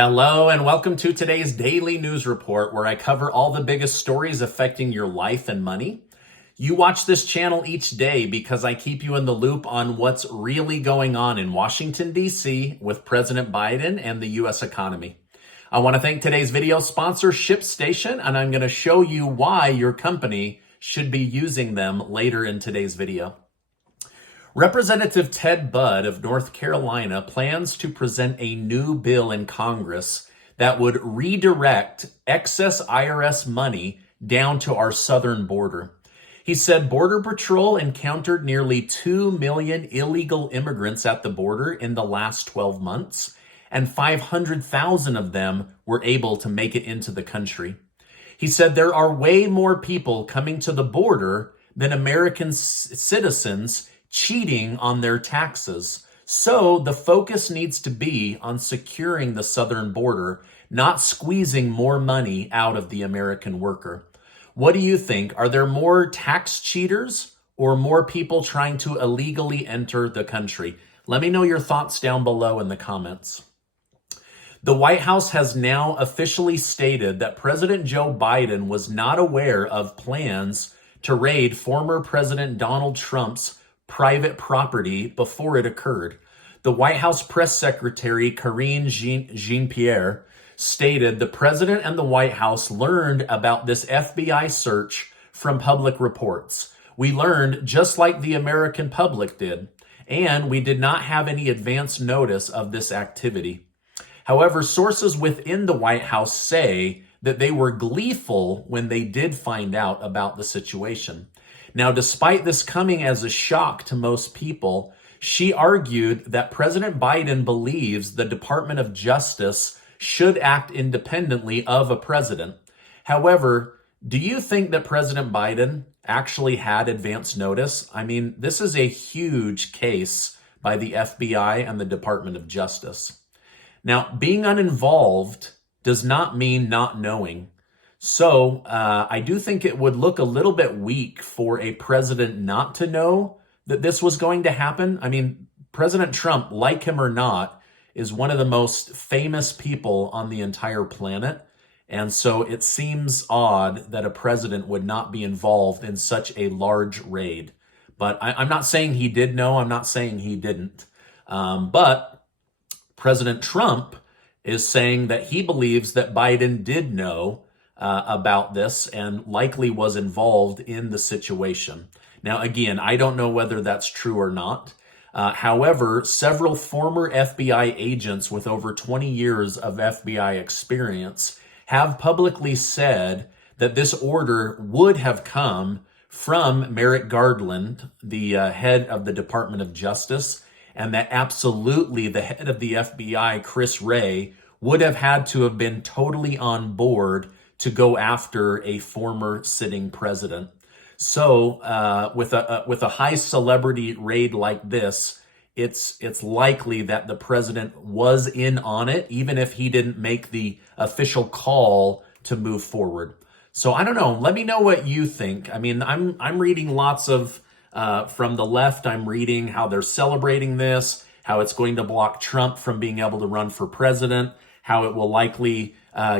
Hello and welcome to today's daily news report where I cover all the biggest stories affecting your life and money. You watch this channel each day because I keep you in the loop on what's really going on in Washington, D.C. with President Biden and the U.S. economy. I want to thank today's video sponsor, ShipStation, and I'm going to show you why your company should be using them later in today's video. Representative Ted Budd of North Carolina plans to present a new bill in Congress that would redirect excess IRS money down to our southern border. He said Border Patrol encountered nearly 2 million illegal immigrants at the border in the last 12 months, and 500,000 of them were able to make it into the country. He said there are way more people coming to the border than American citizens cheating on their taxes. So the focus needs to be on securing the southern border, not squeezing more money out of the American worker. What do you think? Are there more tax cheaters or more people trying to illegally enter the country? Let me know your thoughts down below in the comments. The White House has now officially stated that President Joe Biden was not aware of plans to raid former President Donald Trump's private property before it occurred. The White House press secretary, Karine Jean-Pierre, stated the president and the White House learned about this FBI search from public reports. We learned just like the American public did, and we did not have any advance notice of this activity. However, sources within the White House say that they were gleeful when they did find out about the situation. Now, despite this coming as a shock to most people, she argued that President Biden believes the Department of Justice should act independently of a president. However, do you think that President Biden actually had advance notice? I mean, this is a huge case by the FBI and the Department of Justice. Now, being uninvolved does not mean not knowing. So I do think it would look a little bit weak for a president not to know that this was going to happen. I mean, President Trump, like him or not, is one of the most famous people on the entire planet. And so it seems odd that a president would not be involved in such a large raid. But I'm not saying he did know. I'm not saying he didn't. But President Trump is saying that he believes that Biden did know about this and likely was involved in the situation. Now, again, I don't know whether that's true or not. However, several former FBI agents with over 20 years of FBI experience have publicly said that this order would have come from Merrick Garland, the head of the Department of Justice, and that absolutely the head of the FBI, Chris Wray, would have had to have been totally on board to go after a former sitting president. So with a high celebrity raid like this, it's likely that the president was in on it, even if he didn't make the official call to move forward. So I don't know. Let me know what you think. I mean, I'm reading lots of from the left. I'm reading how they're celebrating this, how it's going to block Trump from being able to run for president, how it will likely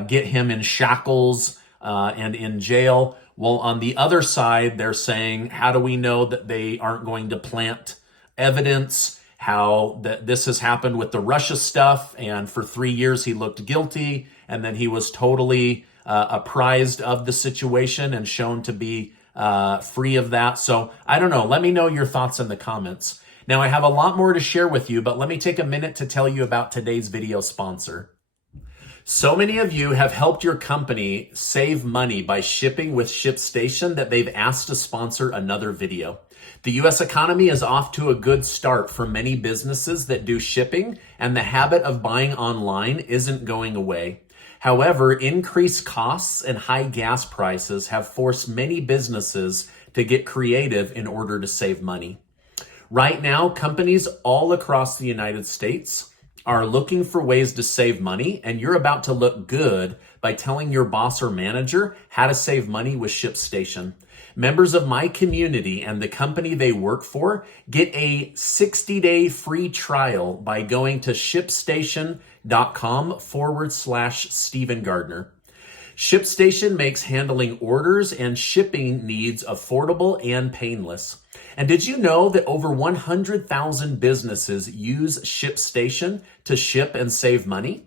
get him in shackles and in jail. Well, on the other side, they're saying, how do we know that they aren't going to plant evidence? How that this has happened with the Russia stuff, and for 3 years he looked guilty, and then he was totally apprised of the situation and shown to be free of that. So I don't know. Let me know your thoughts in the comments. Now, I have a lot more to share with you, but let me take a minute to tell you about today's video sponsor. So many of you have helped your company save money by shipping with ShipStation that they've asked to sponsor another video. The U.S. economy is off to a good start for many businesses that do shipping, and the habit of buying online isn't going away. However, increased costs and high gas prices have forced many businesses to get creative in order to save money. Right now, companies all across the United States are looking for ways to save money, and you're about to look good by telling your boss or manager how to save money with ShipStation. Members of my community and the company they work for get a 60-day free trial by going to shipstation.com/Stephen Gardner. ShipStation makes handling orders and shipping needs affordable and painless. And did you know that over 100,000 businesses use ShipStation to ship and save money?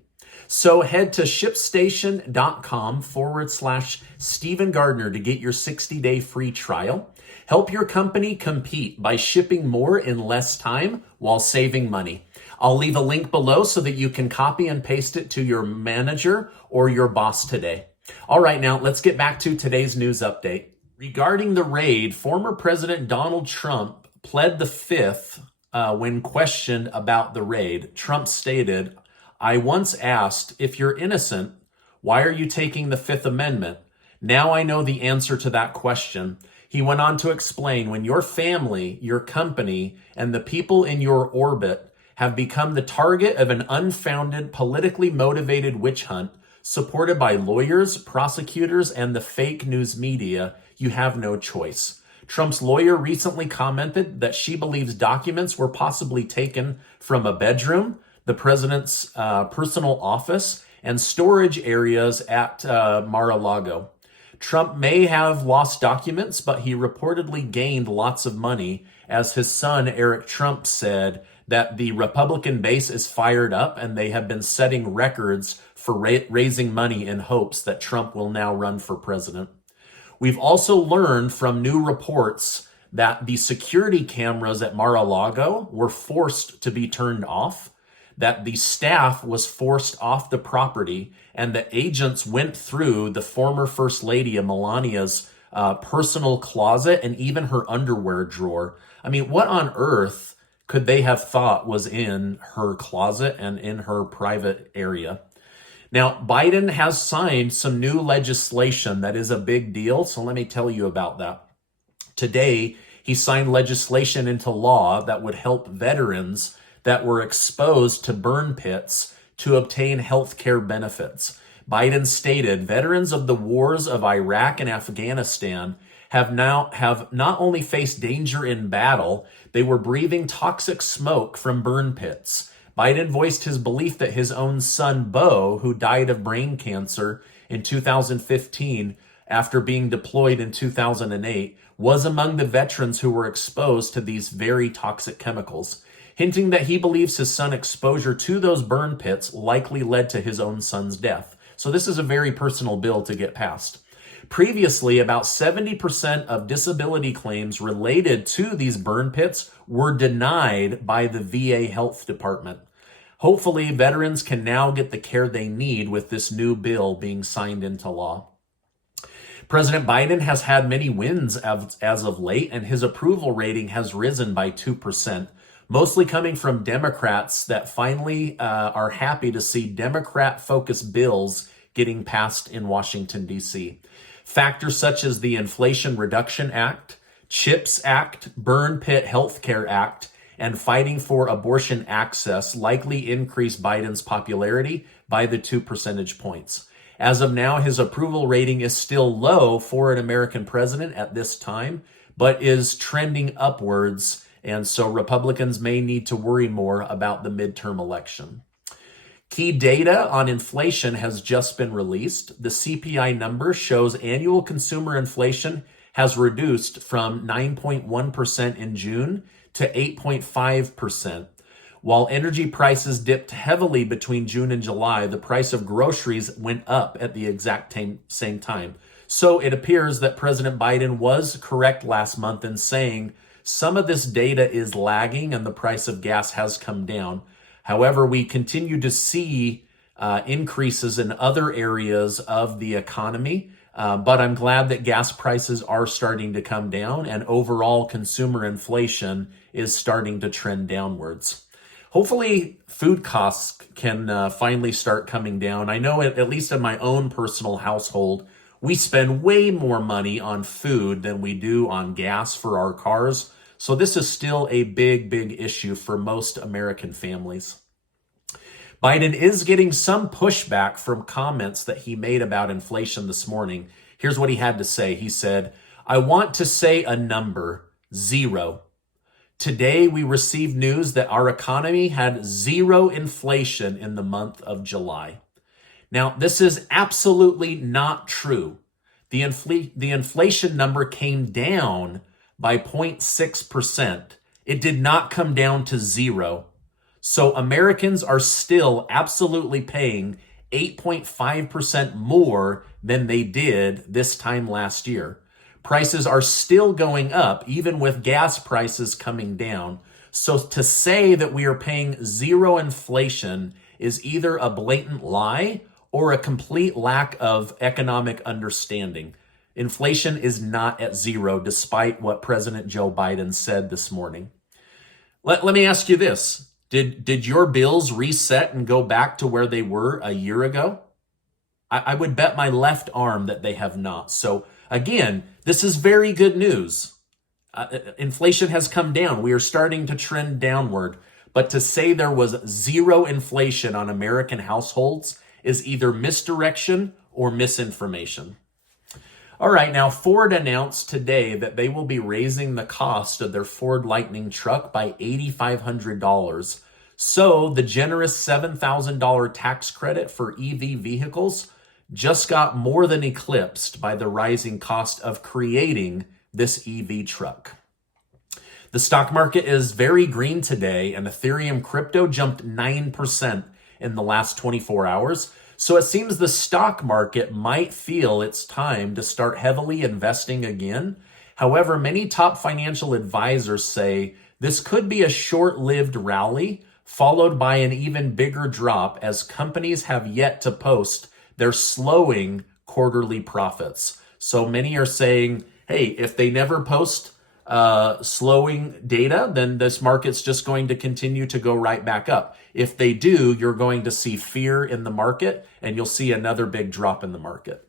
So head to shipstation.com/Stephen Gardner to get your 60-day free trial. Help your company compete by shipping more in less time while saving money. I'll leave a link below so that you can copy and paste it to your manager or your boss today. All right, now let's get back to today's news update. Regarding the raid, former President Donald Trump pled the fifth when questioned about the raid. Trump stated, "I once asked, if you're innocent, why are you taking the Fifth Amendment? Now I know the answer to that question." He went on to explain, when your family, your company, and the people in your orbit have become the target of an unfounded, politically motivated witch hunt, supported by lawyers, prosecutors, and the fake news media, you have no choice. Trump's lawyer recently commented that she believes documents were possibly taken from a bedroom, the president's personal office, and storage areas at Mar-a-Lago. Trump may have lost documents, but he reportedly gained lots of money, as his son, Eric Trump, said that the Republican base is fired up and they have been setting records for raising money in hopes that Trump will now run for president. We've also learned from new reports that the security cameras at Mar-a-Lago were forced to be turned off, that the staff was forced off the property, and the agents went through the former First Lady Melania's personal closet and even her underwear drawer. I mean, what on earth could they have thought was in her closet and in her private area? Now, Biden has signed some new legislation that is a big deal, so let me tell you about that. Today, he signed legislation into law that would help veterans that were exposed to burn pits to obtain health care benefits. Biden stated, veterans of the wars of Iraq and Afghanistan have not only faced danger in battle, they were breathing toxic smoke from burn pits. Biden voiced his belief that his own son, Beau, who died of brain cancer in 2015 after being deployed in 2008, was among the veterans who were exposed to these very toxic chemicals, hinting that he believes his son's exposure to those burn pits likely led to his own son's death. So this is a very personal bill to get passed. Previously, about 70% of disability claims related to these burn pits were denied by the VA Health Department. Hopefully, veterans can now get the care they need with this new bill being signed into law. President Biden has had many wins as of late, and his approval rating has risen by 2%, mostly coming from Democrats that finally are happy to see Democrat-focused bills getting passed in Washington, D.C. Factors such as the Inflation Reduction Act, CHIPS Act, Burn Pit Healthcare Act, and fighting for abortion access likely increase Biden's popularity by the 2 percentage points. As of now, his approval rating is still low for an American president at this time, but is trending upwards, and so Republicans may need to worry more about the midterm election. Key data on inflation has just been released. The CPI number shows annual consumer inflation has reduced from 9.1% in June to 8.5%. While energy prices dipped heavily between June and July, the price of groceries went up at the exact same time. So it appears that President Biden was correct last month in saying some of this data is lagging and the price of gas has come down. However, we continue to see increases in other areas of the economy, but I'm glad that gas prices are starting to come down and overall consumer inflation is starting to trend downwards. Hopefully, food costs can finally start coming down. I know at least in my own personal household, we spend way more money on food than we do on gas for our cars. So this is still a big issue for most American families. Biden is getting some pushback from comments that he made about inflation this morning. Here's what he had to say. He said, I want to say a number, 0. Today, we received news that our economy had 0 inflation in the month of July. Now, this is absolutely not true. The inflation number came down by 0.6%. It did not come down to 0. So Americans are still absolutely paying 8.5% more than they did this time last year. Prices are still going up, even with gas prices coming down. So to say that we are paying 0 inflation is either a blatant lie or a complete lack of economic understanding. Inflation is not at 0, despite what President Joe Biden said this morning. Let me ask you this. Did your bills reset and go back to where they were a year ago? I would bet my left arm that they have not. So again, this is very good news. Inflation has come down. We are starting to trend downward. But to say there was 0 inflation on American households is either misdirection or misinformation. All right, now Ford announced today that they will be raising the cost of their Ford Lightning truck by $8,500. So the generous $7,000 tax credit for EV vehicles just got more than eclipsed by the rising cost of creating this EV truck. The stock market is very green today, and Ethereum crypto jumped 9% in the last 24 hours. So it seems the stock market might feel it's time to start heavily investing again. However, many top financial advisors say this could be a short-lived rally followed by an even bigger drop as companies have yet to post their slowing quarterly profits. So many are saying, hey, if they never post slowing data, then this market's just going to continue to go right back up. If they do, you're going to see fear in the market and you'll see another big drop in the market.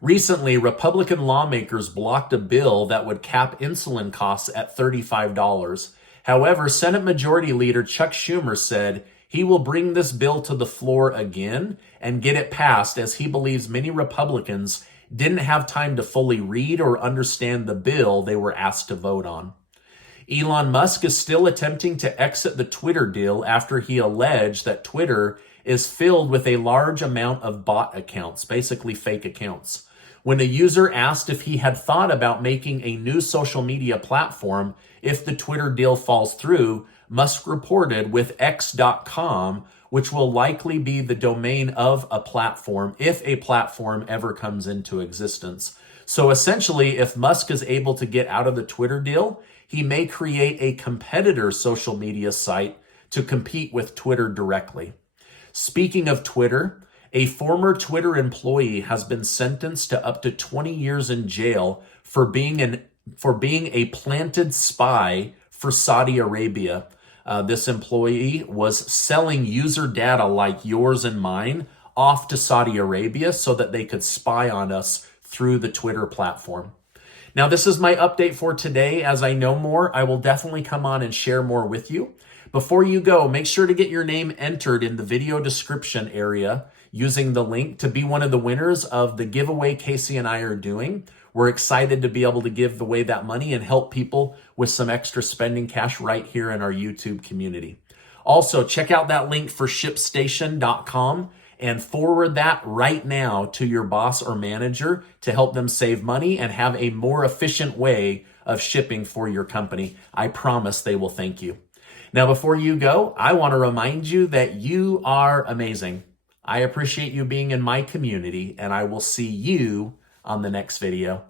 Recently, Republican lawmakers blocked a bill that would cap insulin costs at $35. However, Senate Majority Leader Chuck Schumer said he will bring this bill to the floor again and get it passed, as he believes many Republicans didn't have time to fully read or understand the bill they were asked to vote on. Elon Musk is still attempting to exit the Twitter deal after he alleged that Twitter is filled with a large amount of bot accounts, basically fake accounts. When a user asked if he had thought about making a new social media platform if the Twitter deal falls through, Musk reported with X.com, which will likely be the domain of a platform if a platform ever comes into existence. So essentially, if Musk is able to get out of the Twitter deal, he may create a competitor social media site to compete with Twitter directly. Speaking of Twitter, a former Twitter employee has been sentenced to up to 20 years in jail for being a planted spy for Saudi Arabia. This employee was selling user data like yours and mine off to Saudi Arabia so that they could spy on us through the Twitter platform. Now, this is my update for today. As I know more, I will definitely come on and share more with you. Before you go, make sure to get your name entered in the video description area using the link to be one of the winners of the giveaway Casey and I are doing. We're excited to be able to give away that money and help people with some extra spending cash right here in our YouTube community. Also, check out that link for ShipStation.com and forward that right now to your boss or manager to help them save money and have a more efficient way of shipping for your company. I promise they will thank you. Now, before you go, I want to remind you that you are amazing. I appreciate you being in my community, and I will see you on the next video.